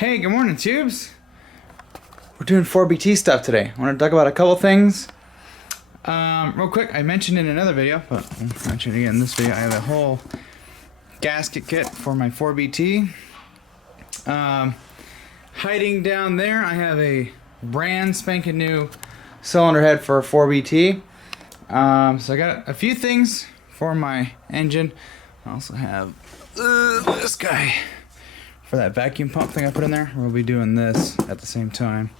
Hey, good morning, Tubes. We're doing 4BT stuff today. I want to talk about a couple things. Real quick, I mentioned in another video, but I'll mention it again in this video. I have a whole gasket kit for my 4BT. Hiding down there, I have a brand spanking new cylinder head for 4BT. So I got a few things for my engine. I also have this guy for that vacuum pump thing I put in there. We'll be doing this at the same time.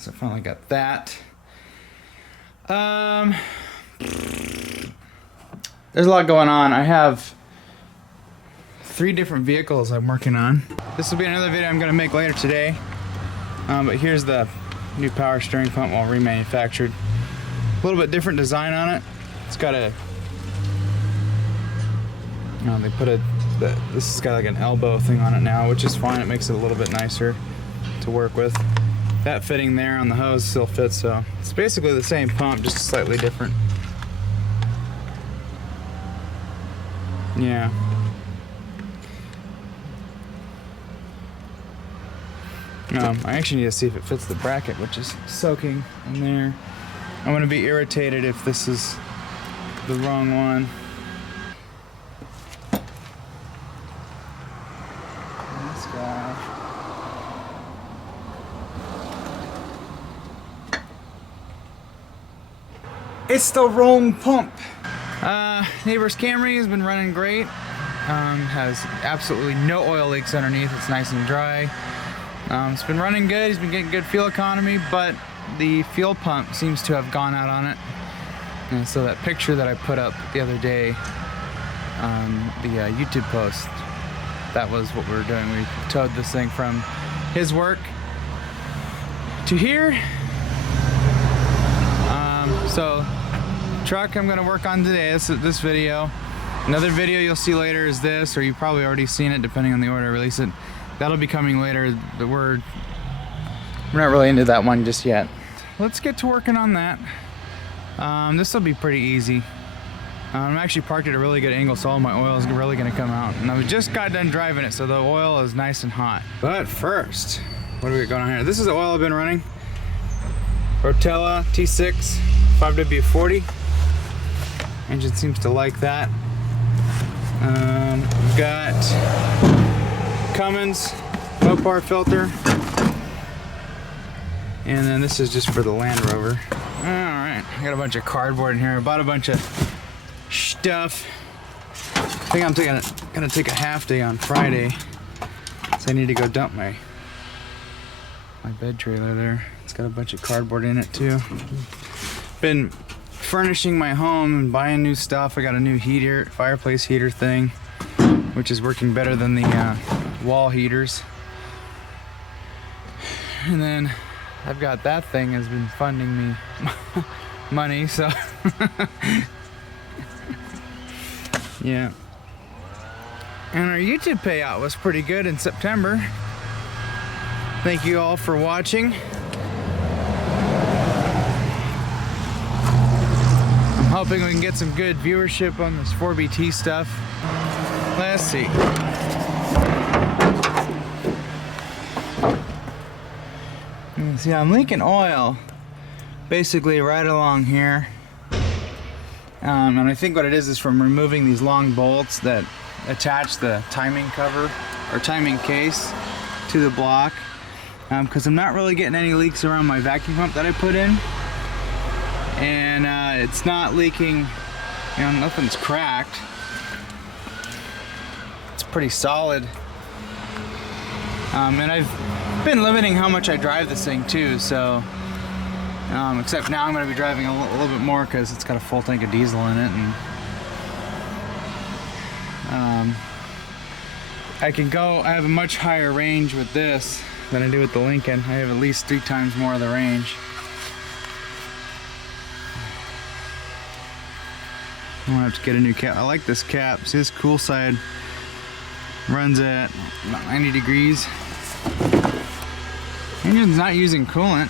So I finally got that. There's a lot going on. I have 3 different vehicles I'm working on. This will be another video I'm gonna make later today. But here's the new power steering pump, well, remanufactured. A little bit different design on it. It's got a, they put this has got like an elbow thing on it now, which is fine. It makes it a little bit nicer to work with. That fitting there on the hose still fits, so it's basically the same pump, just slightly different. Yeah. I actually need to see if it fits the bracket, which is soaking in there. I'm going to be irritated if this is the wrong one. This guy. It's the wrong pump. Neighbor's Camry has been running great. Has absolutely no oil leaks underneath. It's nice and dry. It's been running good. He's been getting good fuel economy, but the fuel pump seems to have gone out on it. And so that picture that I put up the other day on the YouTube post, that was what we were doing. We towed this thing from his work to here. So truck I'm gonna work on today, this video. Another video you'll see later is this, or you've probably already seen it depending on the order I release it. That'll be coming later. We're not really into that one just yet. Let's get to working on that. This will be pretty easy. I'm actually parked at a really good angle, so all my oil is really gonna come out. And I just got done driving it, so the oil is nice and hot. But first, what do we got going on here? This is the oil I've been running. Rotella T6 5W40. Engine seems to like that. We've got Cummins Mopar filter, and then this is just for the Land Rover. All right, I got a bunch of cardboard in here. I bought a bunch of stuff. I think I'm gonna take a half day on Friday, so I need to go dump my bed trailer there. It's got a bunch of cardboard in it too. Been furnishing my home and buying new stuff. I got a new heater, fireplace heater thing, which is working better than the wall heaters. And then I've got that thing has been funding me money, so yeah. And our YouTube payout was pretty good in September. Thank you all for watching. I'm hoping we can get some good viewership on this 4BT stuff. Let's see. See, I'm leaking oil basically right along here. And I think what it is from removing these long bolts that attach the timing cover or timing case to the block. Because I'm not really getting any leaks around my vacuum pump that I put in. And it's not leaking, nothing's cracked. It's pretty solid. And I've been limiting how much I drive this thing too, so except now I'm going to be driving a little bit more because it's got a full tank of diesel in it, and I have a much higher range with this than I do with the Lincoln. I have at least 3 times more of the range. I'm gonna have to get a new cap. I like this cap. See, this cool side runs at about 90 degrees. Engine's not using coolant.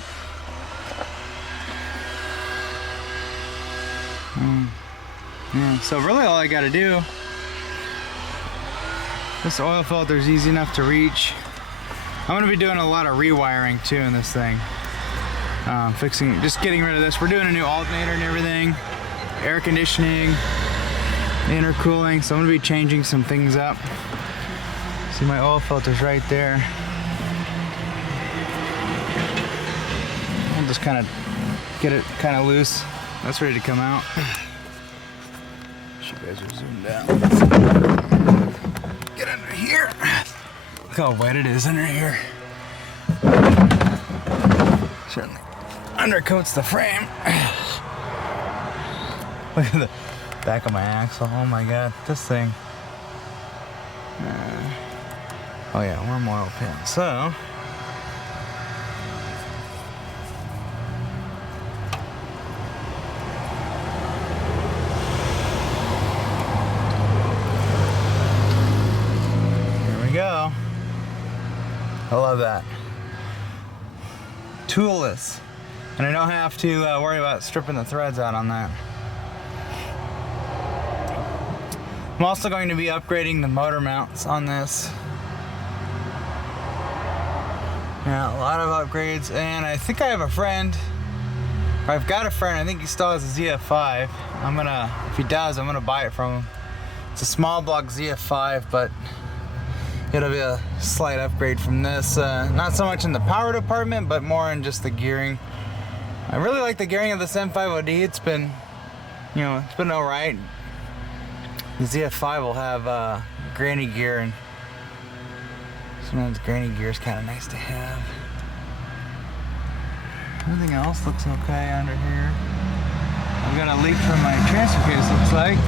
Yeah, so really all I gotta do, this oil filter is easy enough to reach. I'm gonna be doing a lot of rewiring too in this thing. Just getting rid of this. We're doing a new alternator and everything, air conditioning, intercooling. So I'm gonna be changing some things up. See, my oil filter's right there. I'll just kind of get it kind of loose. That's ready to come out. You guys are zoomed out. Get under here. Look how wet it is under here. Certainly undercoats the frame. Look at the back of my axle. Oh my god, this thing. Oh yeah, warm oil pan. So here we go. I love that. Toolless. And I don't have to worry about stripping the threads out on that. I'm also going to be upgrading the motor mounts on this. Yeah, a lot of upgrades, and I think I have a friend. I've got a friend, I think he still has a ZF5. If he does, I'm gonna buy it from him. It's a small block ZF5, but it'll be a slight upgrade from this. Not so much in the power department, but more in just the gearing. I really like the gearing of this M5OD. It's been alright. The ZF5 will have granny gear, and sometimes granny gear is kind of nice to have. Everything else looks okay under here. I've got a leak from my transfer case, looks like.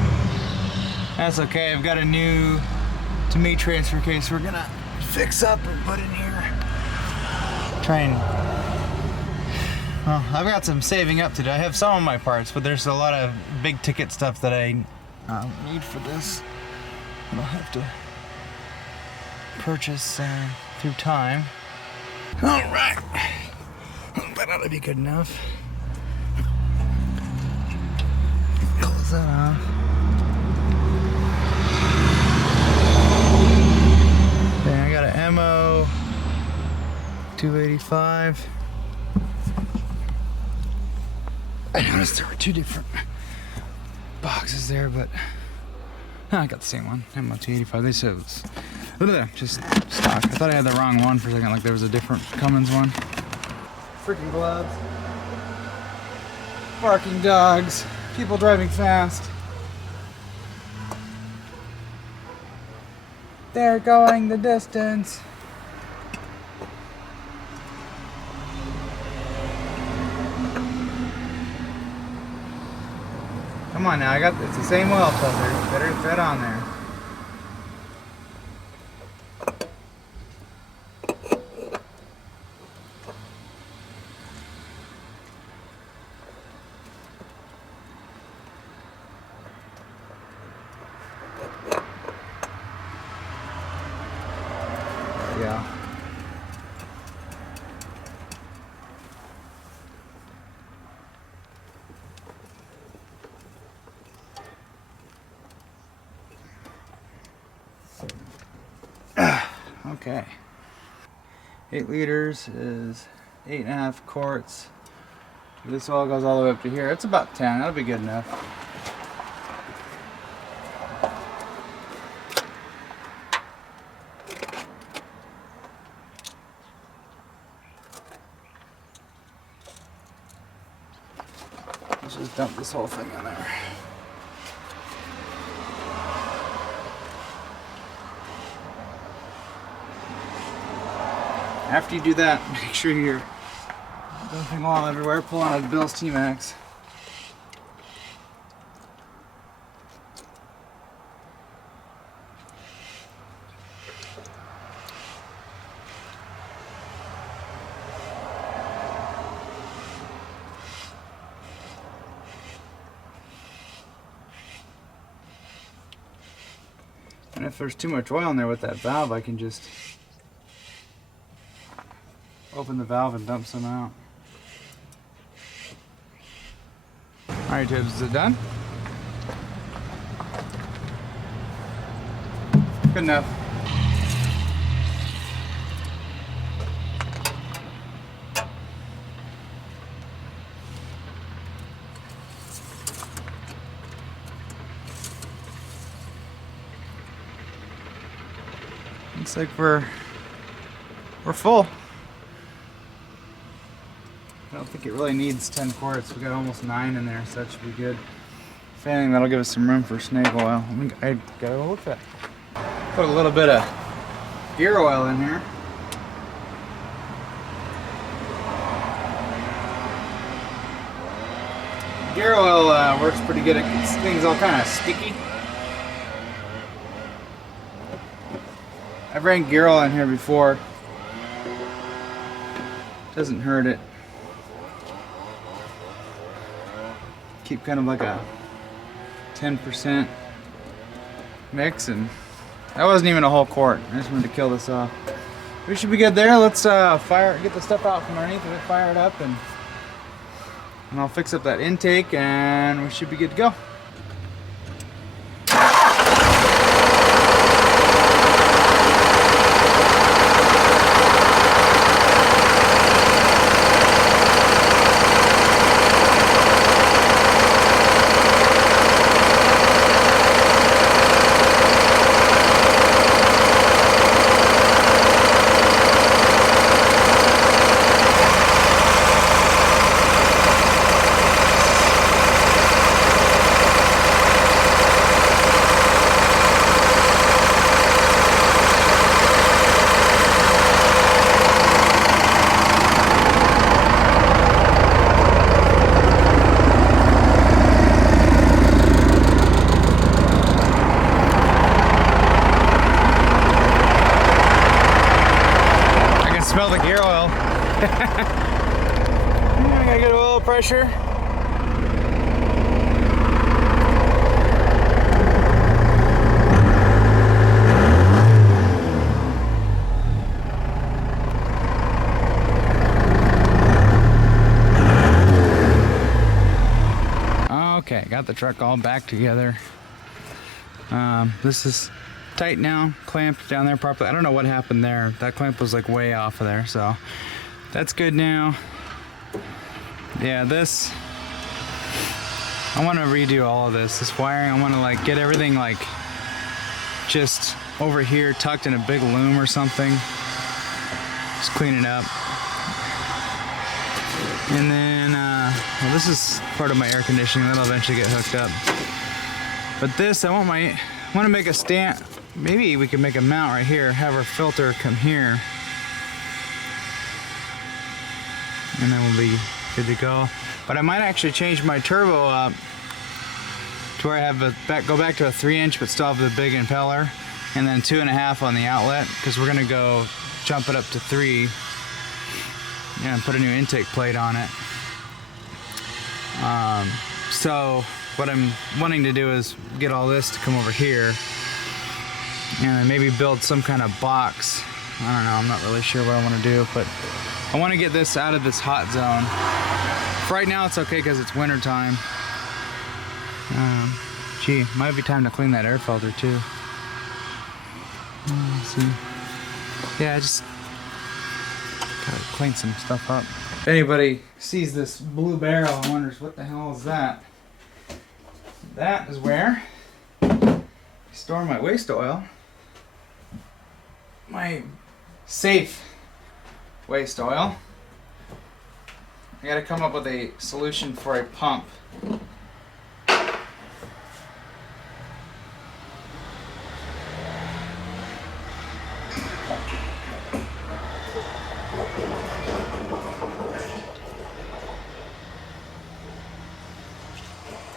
That's okay. I've got a new, to me, transfer case we're gonna fix up and put in here. Well, I've got some saving up to do. I have some of my parts, but there's a lot of big ticket stuff that I need for this. I'll have to purchase through time. All right, that ought to be good enough. Close that off. Then I got an MO 285. I noticed there were two different boxes there, but I got the same one, MO 285. They said it was just stock. I thought I had the wrong one for a second, like there was a different Cummins one. Freaking gloves. Barking dogs. People driving fast. They're going the distance. Come on now, it's the same oil filter. Better fit on there. Yeah. Okay. 8 liters is 8.5 quarts. This oil goes all the way up to here. It's about 10. That'll be good enough. Let's just dump this whole thing in there. After you do that, make sure you're dumping oil everywhere. Pull on a Bill's T-Max. And if there's too much oil in there with that valve, I can just open the valve and dump some out. Alright, Tibbs, is it done? Good enough. Looks like we're full. I don't think it really needs 10 quarts. We got almost 9 in there, so that should be good. If anything, that'll give us some room for snake oil. I gotta go look at that. Put a little bit of gear oil in here. Gear oil works pretty good. It gets things all kind of sticky. I've ran gear oil in here before. Doesn't hurt it. Keep kind of like a 10% mix, and that wasn't even a whole quart. I just wanted to kill this off. We should be good there. Let's get the stuff out from underneath of it, fire it up, and I'll fix up that intake, and we should be good to go. Smell the gear oil. I gotta get a little pressure. Okay, got the truck all back together. This is tight now, clamped down there properly. I don't know what happened there. That clamp was like way off of there, so that's good now. Yeah, this, I want to redo all of this wiring. I want to like get everything like just over here tucked in a big loom or something. Just clean it up. And then, well, this is part of my air conditioning. That'll eventually get hooked up. But this, I want to make a stand. Maybe we can make a mount right here, have our filter come here, and then we'll be good to go. But I might actually change my turbo up to where I have go back to a 3-inch but still have the big impeller, and then 2.5 on the outlet, because we're gonna go jump it up to 3 and put a new intake plate on it. So what I'm wanting to do is get all this to come over here and then maybe build some kind of box. I don't know, I'm not really sure what I want to do, but I want to get this out of this hot zone. For right now it's okay because it's winter time. Gee, might be time to clean that air filter too. Let's see. Yeah, I just gotta clean some stuff up. If anybody sees this blue barrel and wonders what the hell is that, that is where I store my waste oil. My safe waste oil. I gotta come up with a solution for a pump.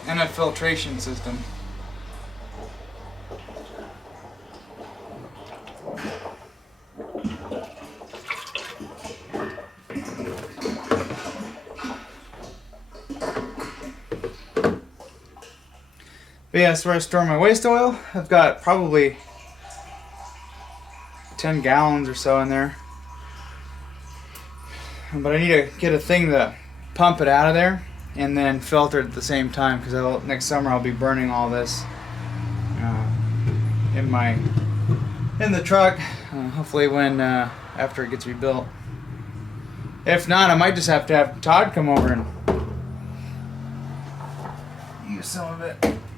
And a filtration system. But yeah, that's where I store my waste oil. I've got probably 10 gallons or so in there. But I need to get a thing to pump it out of there and then filter it at the same time, because next summer I'll be burning all this in the truck. Hopefully when after it gets rebuilt. If not, I might just have to have Todd come over and use some of it.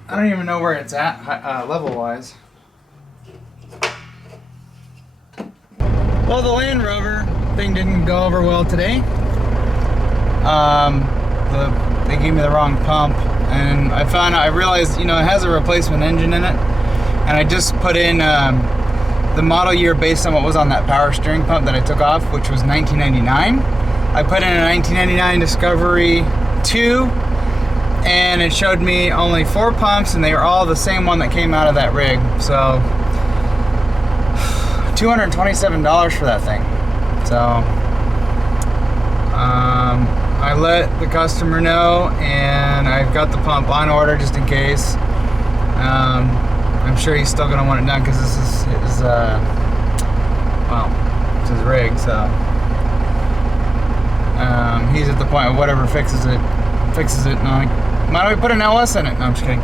I don't even know where it's at level wise. Well, the Land Rover thing didn't go over well today. They gave me the wrong pump, and I realized, you know, it has a replacement engine in it, and I just put in the model year based on what was on that power steering pump that I took off, which was 1999. I put in a 1999 Discovery 2, and it showed me only 4 pumps, and they were all the same one that came out of that rig. So $227 for that thing. So I let the customer know, and I've got the pump on order just in case. I'm sure he's still gonna want it done because this is his, well, it's his rig. So he's at the point of whatever fixes it. And I'm like, why don't we put an LS in it? No, I'm just kidding.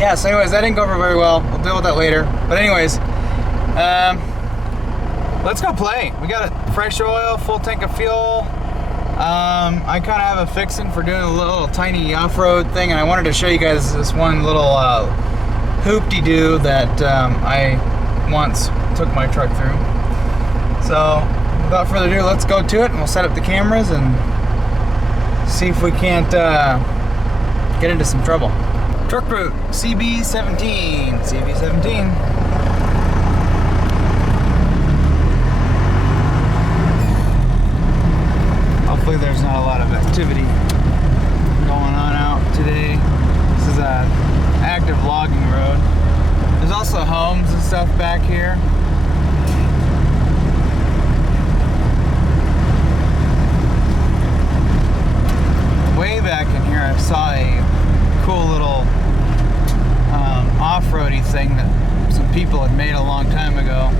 Yeah, so anyways, that didn't go over very well. We'll deal with that later. But anyways, let's go play. We got a fresh oil, full tank of fuel. I kind of have a fixin' for doing a little tiny off-road thing, and I wanted to show you guys this one little hoop-de-doo that I once took my truck through. So without further ado, let's go to it, and we'll set up the cameras and see if we can't get into some trouble. Truck route CB17. Hopefully there's not a lot of activity going on out today. This is a active logging road. There's also homes and stuff back here. Way back in here I saw a cool little off-roady thing that some people had made a long time ago.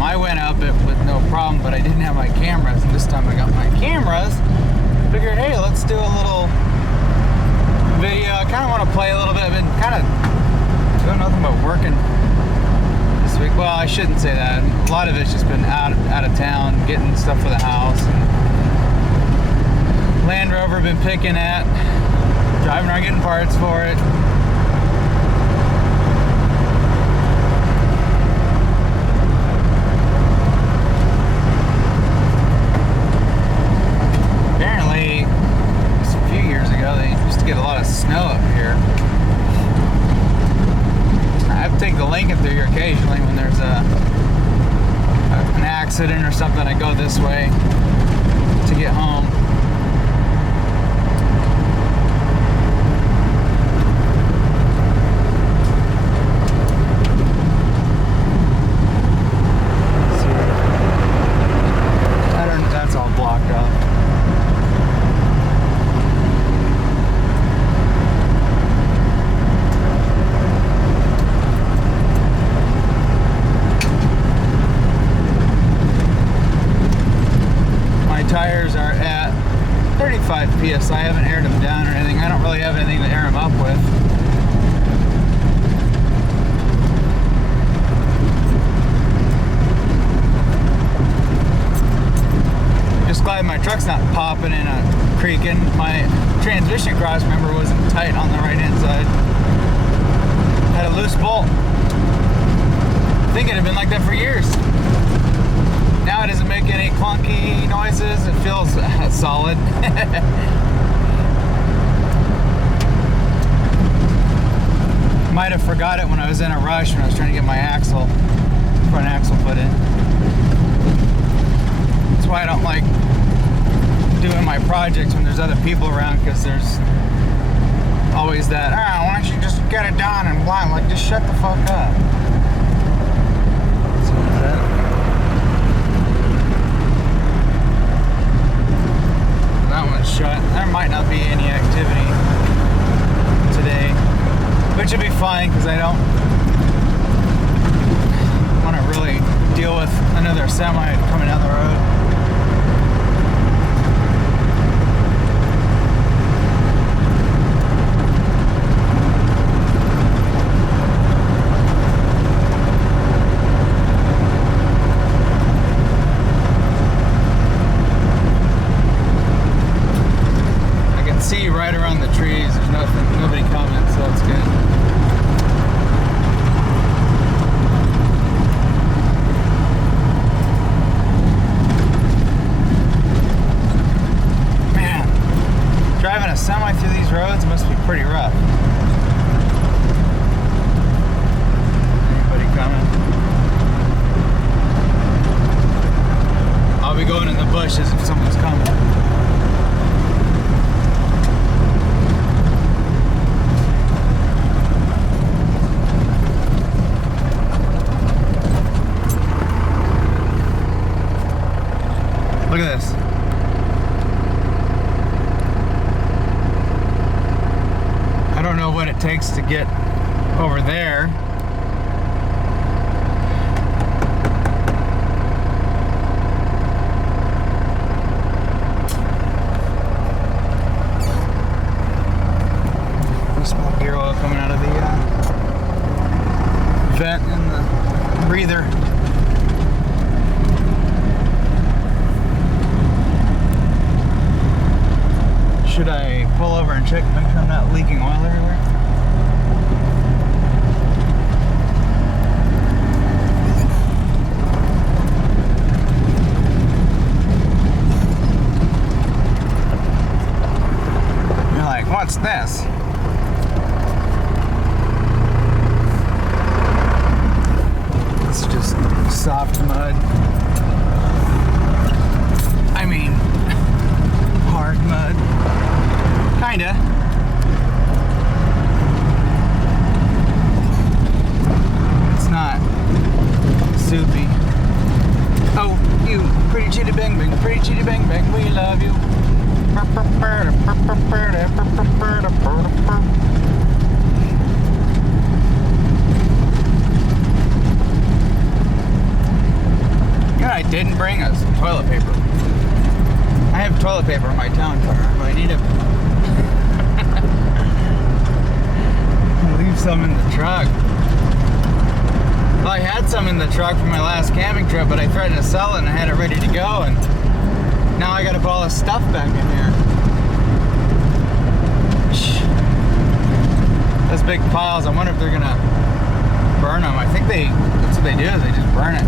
I went up it with no problem, but I didn't have my cameras, and this time I got my cameras. Figured, hey, let's do a little video. I kind of want to play a little bit. I've been kind of doing nothing but working this week. Well, I shouldn't say that. A lot of it's just been out of town, getting stuff for the house. And Land Rover been picking at, driving around getting parts for it. Apparently, just a few years ago, they used to get a lot of snow up here. I have to take the Lincoln through here occasionally when there's an accident or something. I go this way to get home. Tires are at 35 PSI. I haven't aired them down or anything. I don't really have anything to air them up with. Just glad my truck's not popping and creaking. My transmission cross member wasn't tight on the right hand side. Had a loose bolt. I think it had been like that for years. Now it doesn't make any clunky noises. It feels solid. Might have forgot it when I was in a rush when I was trying to get my front axle put in. That's why I don't like doing my projects when there's other people around, because there's always that, why don't you just get it done and blind, like, just shut the fuck up. Shut. There might not be any activity today, which would be fine because I don't want to really deal with another semi coming down the road. See right around the trees, there's nobody coming, so it's good. takes to get over there. I smell gear oil coming out of the vent in the breather. Should I pull over and check, make sure I'm not leaking oil everywhere? You're like, what's this? It's just soft mud. I mean, hard mud. Kinda. It's not soupy. Oh, you pretty chitty bang bang, pretty chitty bang bang, we love you. You know, I didn't bring us toilet paper. I have toilet paper in my town car, but I need to leave some in the truck. Well, I had some in the truck for my last camping trip, but I threatened to sell it and I had it ready to go, and now I gotta put all this stuff back in here. Those big piles, I wonder if they're gonna burn them. I think that's what they do, is they just burn it.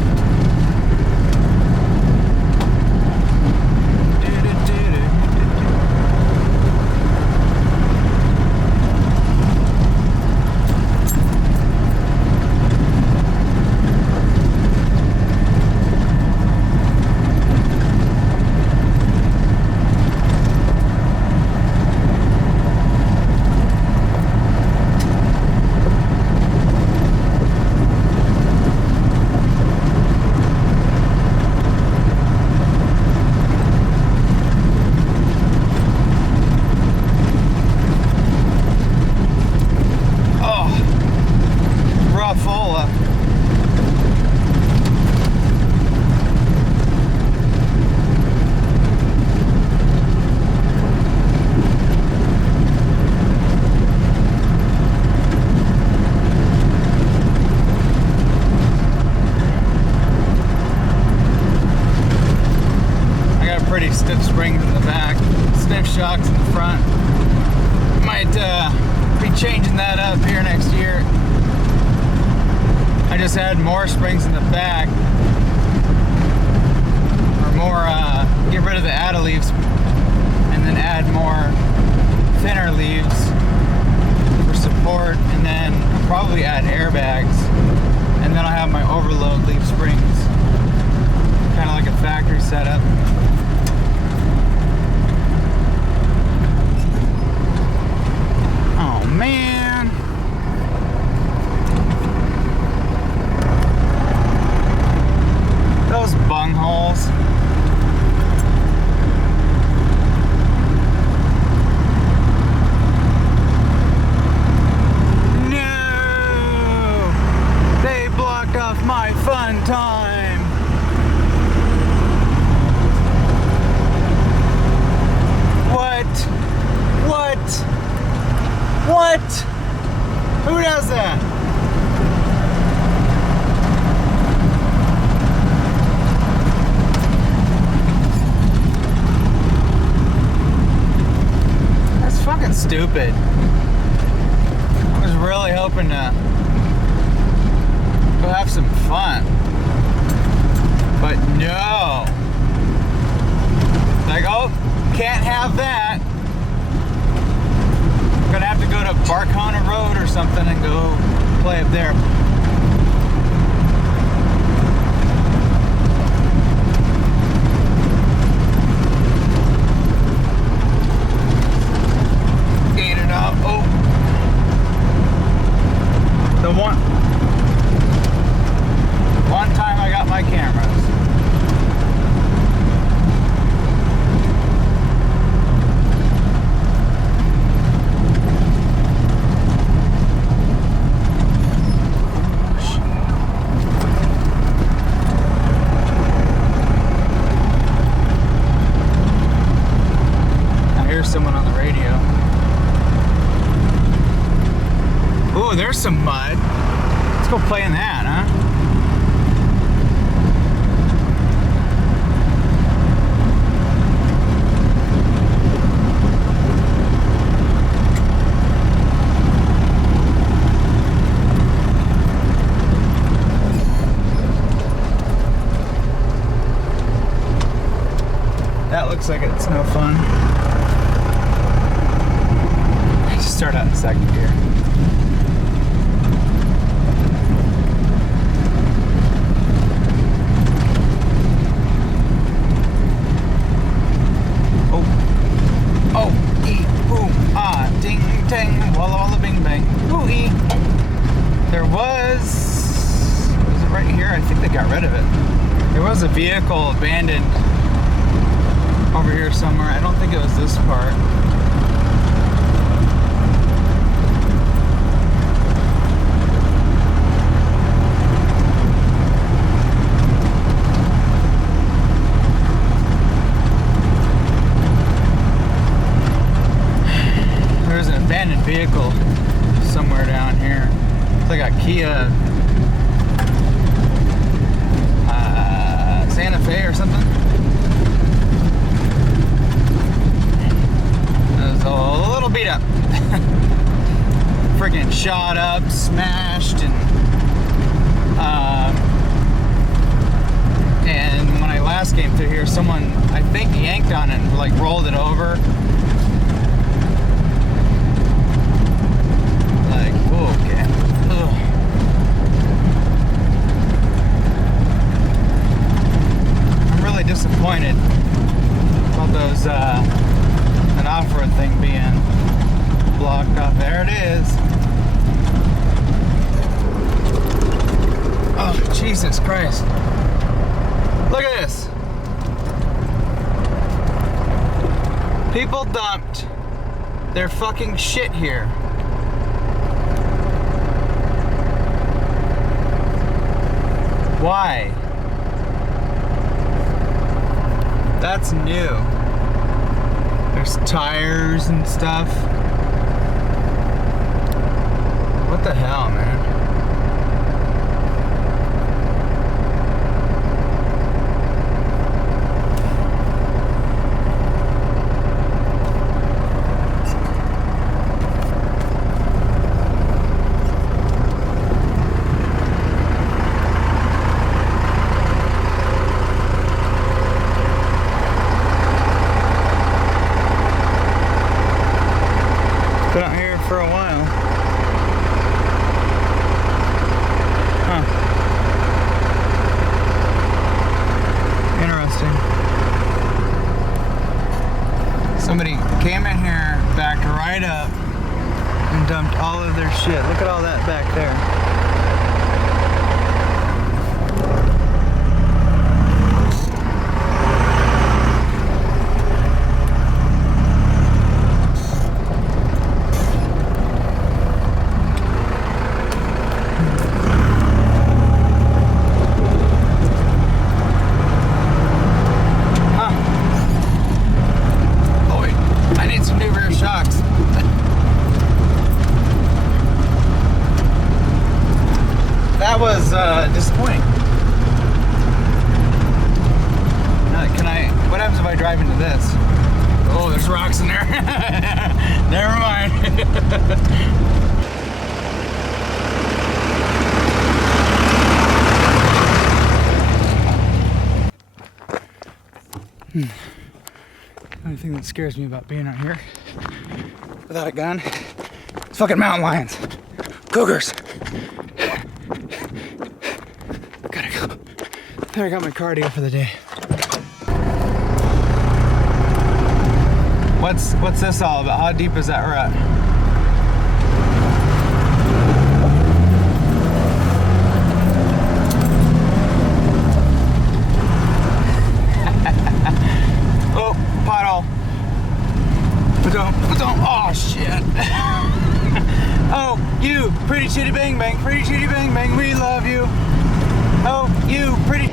Pretty stiff springs in the back, stiff shocks in the front. Might be changing that up here next year. I just add more springs in the back, or more, get rid of the add leaves and then add more thinner leaves for support, and then probably add airbags, and then I'll have my overload leaf springs, kind of like a factory setup. Man, those bungholes. No, they blocked off my fun time. What? Who does that? That's fucking stupid. I was really hoping to go have some fun. But no. Like, oh, can't have that. I'm gonna have to go to Barcona Road or something and go play up there. Gain it up. Oh, the one time I got my cameras. there's some mud. Let's go play in that, huh? That looks like it's no fun. I just start out in second gear. Got rid of it. There was a vehicle abandoned over here somewhere. I don't think it was this part. There's an abandoned vehicle somewhere down here. It's like a Kia Santa Fe or something. It was a little beat up. Freaking shot up, smashed, and when I last came through here, someone, I think, yanked on it and like rolled it over. Like, whoa, okay. Ugh. Disappointed about those that off-road thing being blocked off. There it is. Oh, Jesus Christ. Look at this. People dumped their fucking shit here. Why? That's new. There's tires and stuff. What the hell, man? Been out here for a while. Huh. Interesting. Somebody came in here, backed right up, and dumped all of their shit. Look at all that back there. That was disappointing. What happens if I drive into this? Oh, there's rocks in there. Never mind. The only thing that scares me about being out here without a gun is fucking mountain lions. Cougars. Gotta go. There, I got my cardio for the day. What's this all about? How deep is that rut? Oh, pothole. Don't. Oh shit. Oh, you pretty chitty bang bang, pretty chitty bang bang, we love you. Oh, you pretty.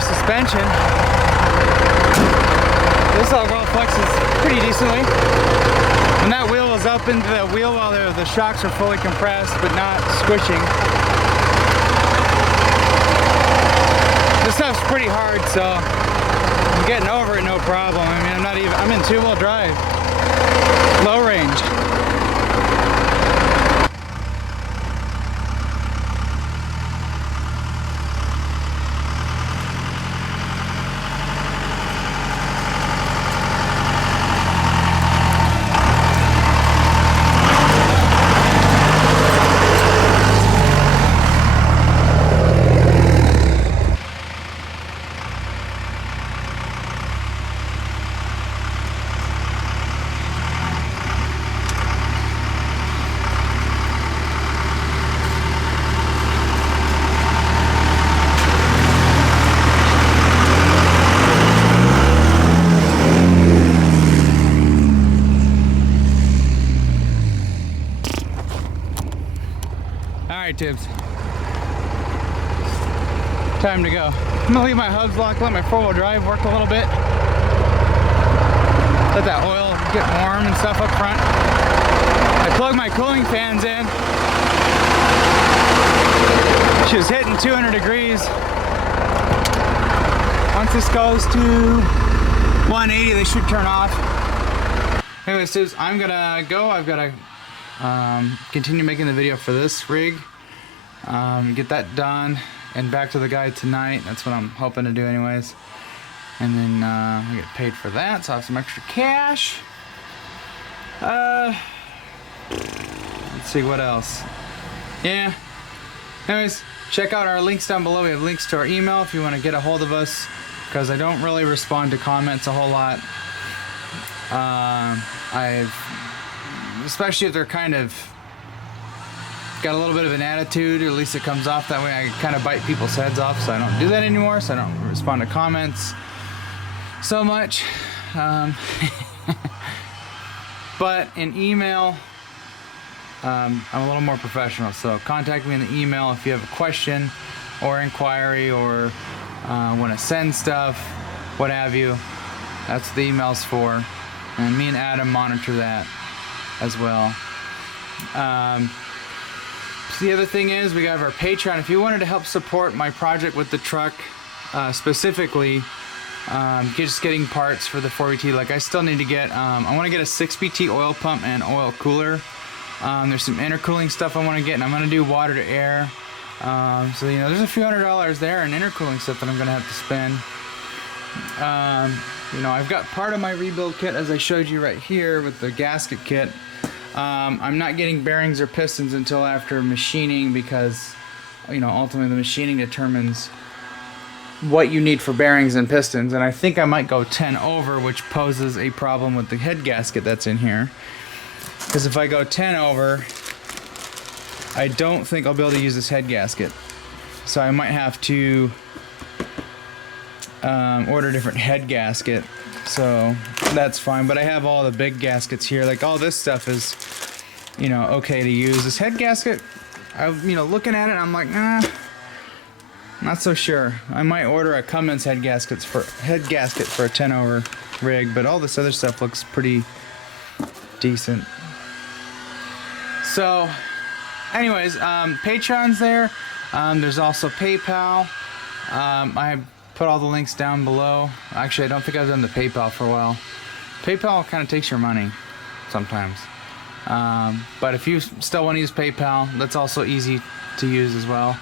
rear suspension. This all well flexes pretty decently. When that wheel was up into the wheel well, the shocks are fully compressed but not squishing. This stuff's pretty hard, so I'm getting over it no problem. I mean, I'm in two-wheel drive, low range. Alright, Tibbs. Time to go. I'm gonna leave my hubs locked, let my four-wheel drive work a little bit. Let that oil get warm and stuff up front. I plugged my cooling fans in. She was hitting 200 degrees. Once this goes to 180, they should turn off. Anyways, Tibbs, I'm gonna go. I've gotta continue making the video for this rig, get that done and back to the guy tonight. That's what I'm hoping to do anyways, and then I get paid for that, so I have some extra cash. Let's see what else. Yeah, anyways, check out our links down below. We have links to our email if you want to get a hold of us, because I don't really respond to comments a whole lot. Especially if they're kind of got a little bit of an attitude, or at least it comes off that way. I kind of bite people's heads off, so I don't do that anymore, so I don't respond to comments so much. But in email, I'm a little more professional, so contact me in the email if you have a question or inquiry, or want to send stuff, what have you. That's what the email's for, and me and Adam monitor that as well. So the other thing is, we have our Patreon. If you wanted to help support my project with the truck, specifically just getting parts for the 4BT, like I still need to get, I want to get a 6BT oil pump and oil cooler. There's some intercooling stuff I want to get, and I'm going to do water to air. So you know, there's a few $100s there in intercooling stuff that I'm going to have to spend. You know, I've got part of my rebuild kit, as I showed you right here with the gasket kit. I'm not getting bearings or pistons until after machining, because, you know, ultimately the machining determines what you need for bearings and pistons, and I think I might go 10 over, which poses a problem with the head gasket that's in here, because if I go 10 over, I don't think I'll be able to use this head gasket, so I might have to order a different head gasket. So that's fine, but I have all the big gaskets here. Like, all this stuff is, you know, okay to use. This head gasket, you know, looking at it, I'm like, nah, not so sure. I might order a Cummins head gasket for a 10 over rig, but all this other stuff looks pretty decent. So, anyways, Patreon's there. There's also PayPal. I put all the links down below. Actually, I don't think I've done the PayPal for a while. PayPal kind of takes your money sometimes. But if you still want to use PayPal, that's also easy to use as well.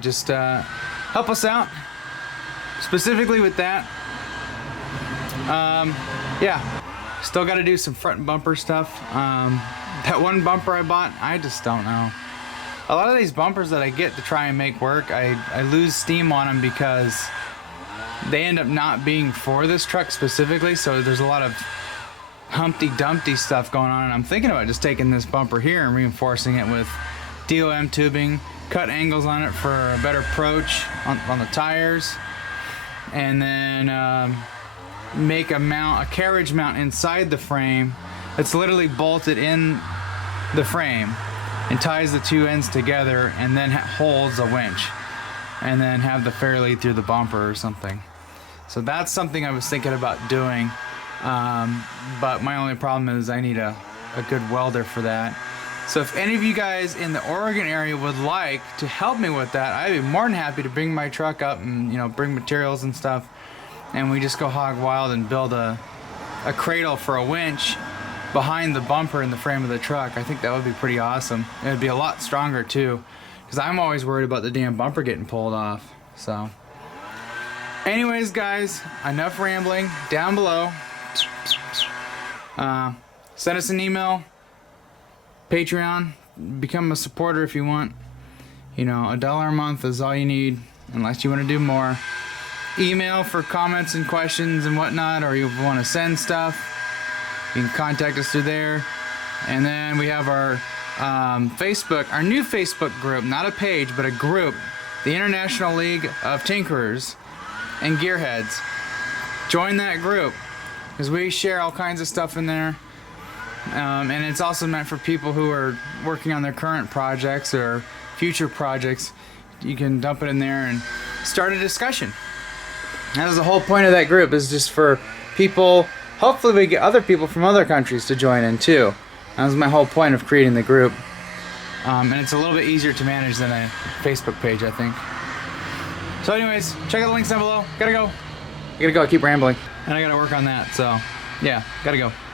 Just help us out, specifically with that. Yeah, still got to do some front bumper stuff. That one bumper I bought, I just don't know. A lot of these bumpers that I get to try and make work, I lose steam on them because they end up not being for this truck specifically, so there's a lot of Humpty Dumpty stuff going on, and I'm thinking about just taking this bumper here and reinforcing it with DOM tubing, cut angles on it for a better approach on the tires, and then make a carriage mount inside the frame that's literally bolted in the frame and ties the two ends together, and then holds a winch. and then have the fair lead through the bumper or something. So that's something I was thinking about doing, but my only problem is I need a good welder for that. So if any of you guys in the Oregon area would like to help me with that, I'd be more than happy to bring my truck up and, you know, bring materials and stuff, and we just go hog wild and build a cradle for a winch behind the bumper in the frame of the truck. I think that would be pretty awesome. It would be a lot stronger too, because I'm always worried about the damn bumper getting pulled off. So anyways, guys, enough rambling. Down below, send us an email, Patreon, become a supporter if you want. You know, $1 a month is all you need, unless you want to do more. Email for comments and questions and whatnot, or you want to send stuff, you can contact us through there. And then we have our Facebook, our new Facebook group, not a page, but a group, the International League of Tinkerers and Gearheads. Join that group, because we share all kinds of stuff in there. And it's also meant for people who are working on their current projects or future projects. You can dump it in there and start a discussion. That was the whole point of that group, is just for people, hopefully we get other people from other countries to join in too. That was my whole point of creating the group. And it's a little bit easier to manage than a Facebook page, I think. So anyways, check out the links down below. Gotta go. I gotta go, I keep rambling. And I gotta work on that, so yeah, gotta go.